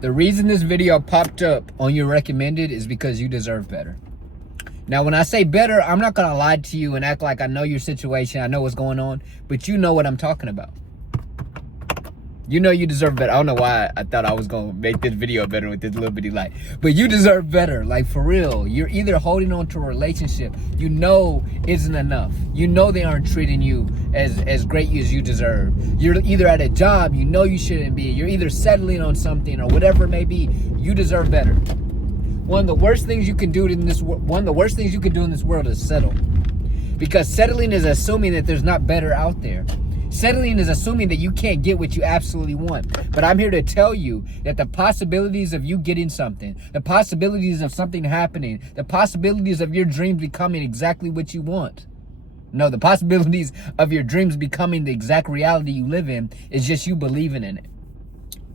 The reason this video popped up on your recommended is because you deserve better. Now, when I say better, I'm not going to lie to you and act like I know your situation, I know what's going on, but you know what I'm talking about. You know you deserve better. I don't know why I thought I was going to make this video better with this little bitty light. But you deserve better. Like, for real. You're either holding on to a relationship you know isn't enough. You know they aren't treating you as great as you deserve. You're either at a job you know you shouldn't be. You're either settling on something or whatever it may be. You deserve better. One of the worst things you can do in this world is settle. Because settling is assuming that there's not better out there. Settling is assuming that you can't get what you absolutely want. But I'm here to tell you that the possibilities of you getting something, the possibilities of something happening, the possibilities of your dreams becoming exactly what you want. No, the possibilities of your dreams becoming the exact reality you live in is just you believing in it.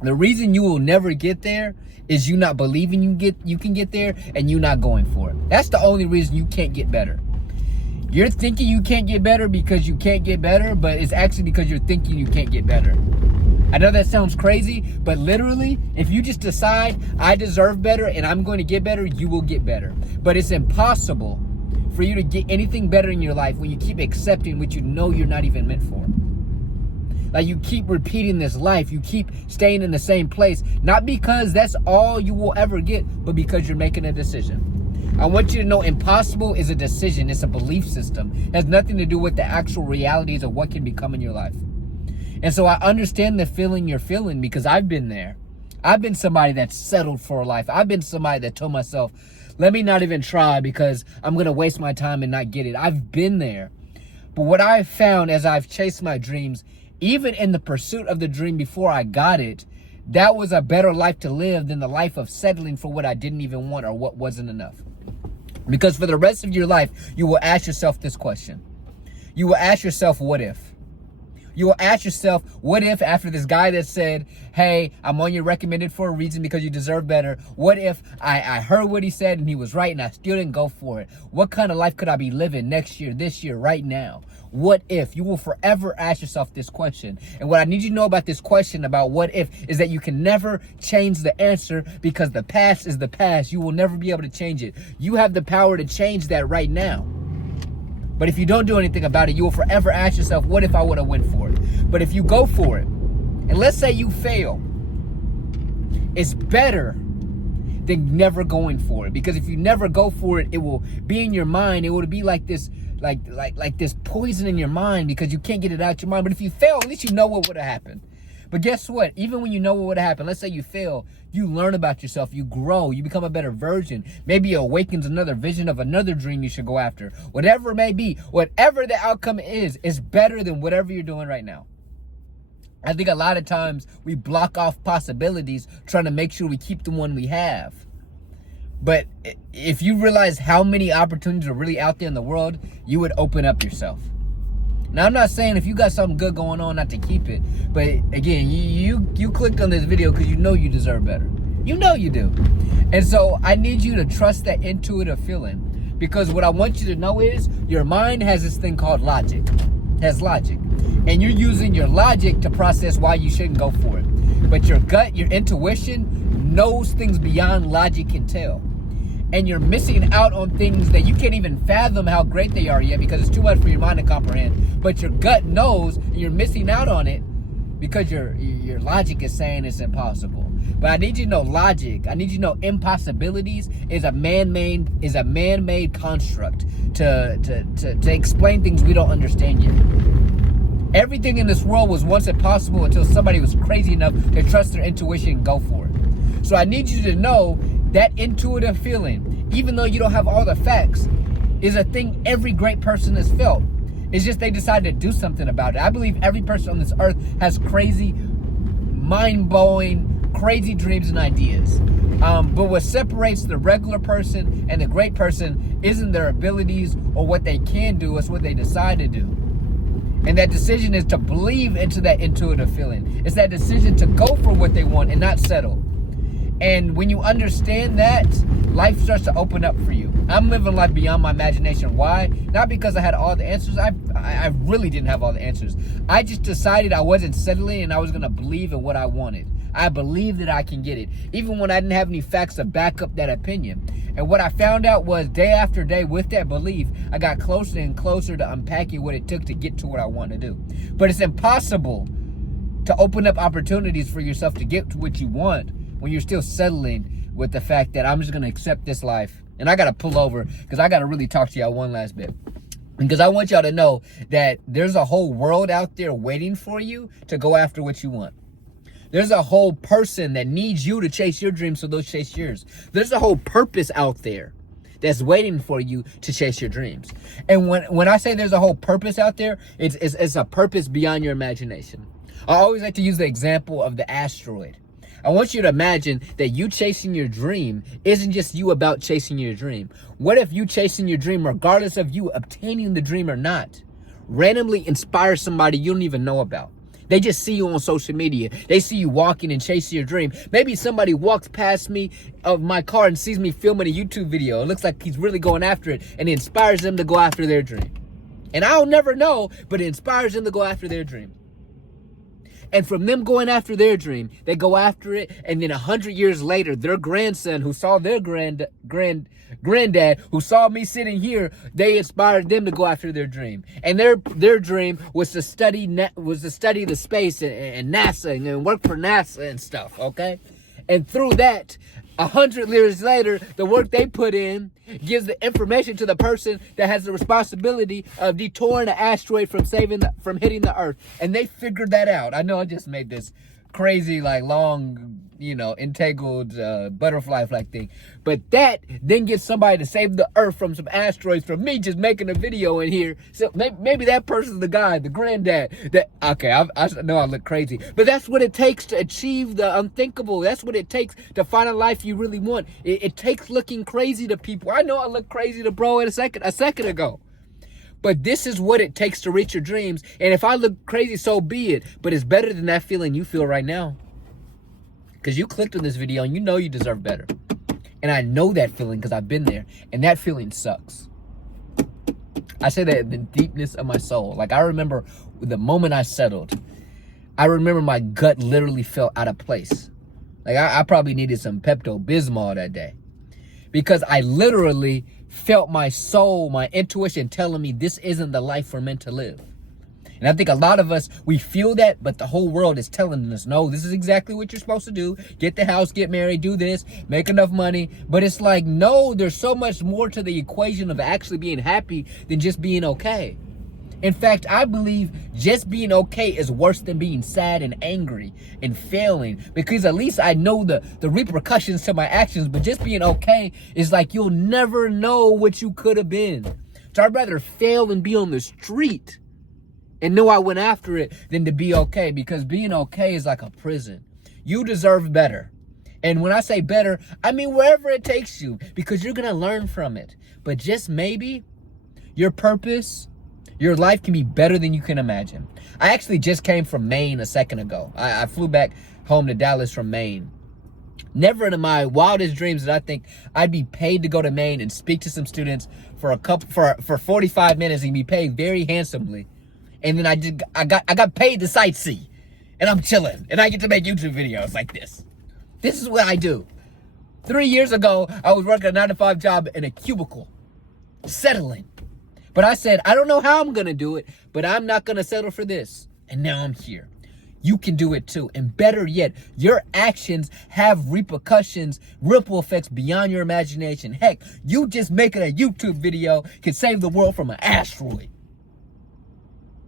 The reason you will never get there is you not believing you can get there and you not going for it. That's the only reason you can't get better. You're thinking you can't get better because you can't get better, but it's actually because you're thinking you can't get better. I know that sounds crazy, but literally, if you just decide, I deserve better and I'm going to get better, you will get better. But it's impossible for you to get anything better in your life when you keep accepting what you know you're not even meant for. Like, you keep repeating this life, you keep staying in the same place, not because that's all you will ever get, but because you're making a decision. I want you to know impossible is a decision. It's a belief system. It has nothing to do with the actual realities of what can become in your life. And so I understand the feeling you're feeling because I've been there. I've been somebody that's settled for a life. I've been somebody that told myself, let me not even try because I'm going to waste my time and not get it. I've been there. But what I've found as I've chased my dreams, even in the pursuit of the dream before I got it, that was a better life to live than the life of settling for what I didn't even want or what wasn't enough. Because for the rest of your life, you will ask yourself this question. You will ask yourself, what if? You will ask yourself, what if after this guy that said, hey, I'm on your recommended for a reason because you deserve better. What if I heard what he said and he was right and I still didn't go for it? What kind of life could I be living next year, this year, right now? What if? You will forever ask yourself this question. And what I need you to know about this question about what if is that you can never change the answer because the past is the past. You will never be able to change it. You have the power to change that right now. But if you don't do anything about it, you will forever ask yourself, what if I would have went for it? But if you go for it, and let's say you fail, it's better than never going for it. Because if you never go for it, it will be in your mind. It will be like this, like this poison in your mind because you can't get it out your mind. But if you fail, at least you know what would have happened. But guess what? Even when you know what would happen, let's say you fail, you learn about yourself, you grow, you become a better version. Maybe it awakens another vision of another dream you should go after. Whatever it may be, whatever the outcome is better than whatever you're doing right now. I think a lot of times we block off possibilities trying to make sure we keep the one we have. But if you realize how many opportunities are really out there in the world, you would open up yourself. Now, I'm not saying if you got something good going on not to keep it. But again, you clicked on this video because you know you deserve better. You know you do. And so I need you to trust that intuitive feeling. Because what I want you to know is your mind has this thing called logic. It has logic. And you're using your logic to process why you shouldn't go for it. But your gut, your intuition knows things beyond logic can tell. And you're missing out on things that you can't even fathom how great they are yet because it's too much for your mind to comprehend. But your gut knows and you're missing out on it because your logic is saying it's impossible. But I need you to know logic. I need you to know impossibilities is a man-made construct to explain things we don't understand yet. Everything in this world was once impossible until somebody was crazy enough to trust their intuition and go for it. So I need you to know that intuitive feeling, even though you don't have all the facts, is a thing every great person has felt. It's just they decided to do something about it. I believe every person on this earth has crazy, mind-blowing, crazy dreams and ideas. But what separates the regular person and the great person isn't their abilities or what they can do, it's what they decide to do. And that decision is to believe into that intuitive feeling. It's that decision to go for what they want and not settle. And when you understand that, life starts to open up for you. I'm living life beyond my imagination. Why? Not because I had all the answers. I really didn't have all the answers. I just decided I wasn't settling and I was going to believe in what I wanted. I believe that I can get it, even when I didn't have any facts to back up that opinion. And what I found out was day after day with that belief, I got closer and closer to unpacking what it took to get to what I want to do. But it's impossible to open up opportunities for yourself to get to what you want when you're still settling with the fact that I'm just going to accept this life. And I got to pull over because I got to really talk to y'all one last bit. Because I want y'all to know that there's a whole world out there waiting for you to go after what you want. There's a whole person that needs you to chase your dreams so they'll chase yours. There's a whole purpose out there that's waiting for you to chase your dreams. And when I say there's a whole purpose out there, it's a purpose beyond your imagination. I always like to use the example of the asteroid. I want you to imagine that you chasing your dream isn't just you about chasing your dream. What if you chasing your dream, regardless of you obtaining the dream or not, randomly inspires somebody you don't even know about? They just see you on social media. They see you walking and chasing your dream. Maybe somebody walks past me of my car and sees me filming a YouTube video. It looks like he's really going after it, and it inspires them to go after their dream. And I'll never know, but it inspires them to go after their dream. And from them going after their dream, they go after it, and then 100 years later, their grandson who saw their granddad who saw me sitting here, they inspired them to go after their dream. And their dream was to study the space and NASA and work for NASA and stuff, okay? And through that, 100 years later, the work they put in gives the information to the person that has the responsibility of detouring the asteroid from hitting the Earth. And they figured that out. I know I just made this crazy, like, long, entangled butterfly flag thing. But that then gets somebody to save the Earth from some asteroids from me just making a video in here. So maybe that person's the guy, the granddad. Okay, I know I look crazy. But that's what it takes to achieve the unthinkable. That's what it takes to find a life you really want. It takes looking crazy to people. I know I looked crazy to bro a second ago. But this is what it takes to reach your dreams. And if I look crazy, so be it. But it's better than that feeling you feel right now. Because you clicked on this video and you know you deserve better. And I know that feeling because I've been there. And that feeling sucks. I say that in the deepness of my soul. Like, I remember the moment I settled, I remember my gut literally felt out of place. Like, I probably needed some Pepto-Bismol that day. Because I literally felt my soul, my intuition telling me this isn't the life we're meant to live. And I think a lot of us, we feel that, but the whole world is telling us, no, this is exactly what you're supposed to do. Get the house, get married, do this, make enough money. But it's like, no, there's so much more to the equation of actually being happy than just being okay. In fact, I believe just being okay is worse than being sad and angry and failing, because at least I know the repercussions to my actions. But just being okay is like you'll never know what you could have been. So I'd rather fail and be on the street and know I went after it than to be okay, because being okay is like a prison. You deserve better. And when I say better, I mean wherever it takes you, because you're going to learn from it. But just maybe your purpose, your life can be better than you can imagine. I actually just came from Maine a second ago. I flew back home to Dallas from Maine. Never in my wildest dreams did I think I'd be paid to go to Maine and speak to some students for 45 minutes and be paid very handsomely. And then I got paid to sightsee. And I'm chilling. And I get to make YouTube videos like this. This is what I do. 3 years ago, I was working a 9-to-5 job in a cubicle, settling. But I said, I don't know how I'm going to do it, but I'm not going to settle for this. And now I'm here. You can do it too. And better yet, your actions have repercussions, ripple effects beyond your imagination. Heck, you just making a YouTube video can save the world from an asteroid.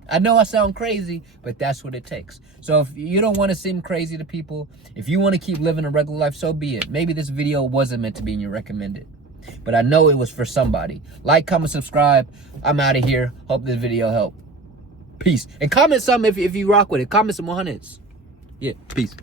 I know I sound crazy, but that's what it takes. So if you don't want to seem crazy to people, if you want to keep living a regular life, so be it. Maybe this video wasn't meant to be in your recommended, but I know it was for somebody. Like, comment, subscribe. I'm out of here. Hope this video helped. Peace. And comment something if you rock with it. Comment some 100s. Yeah, peace.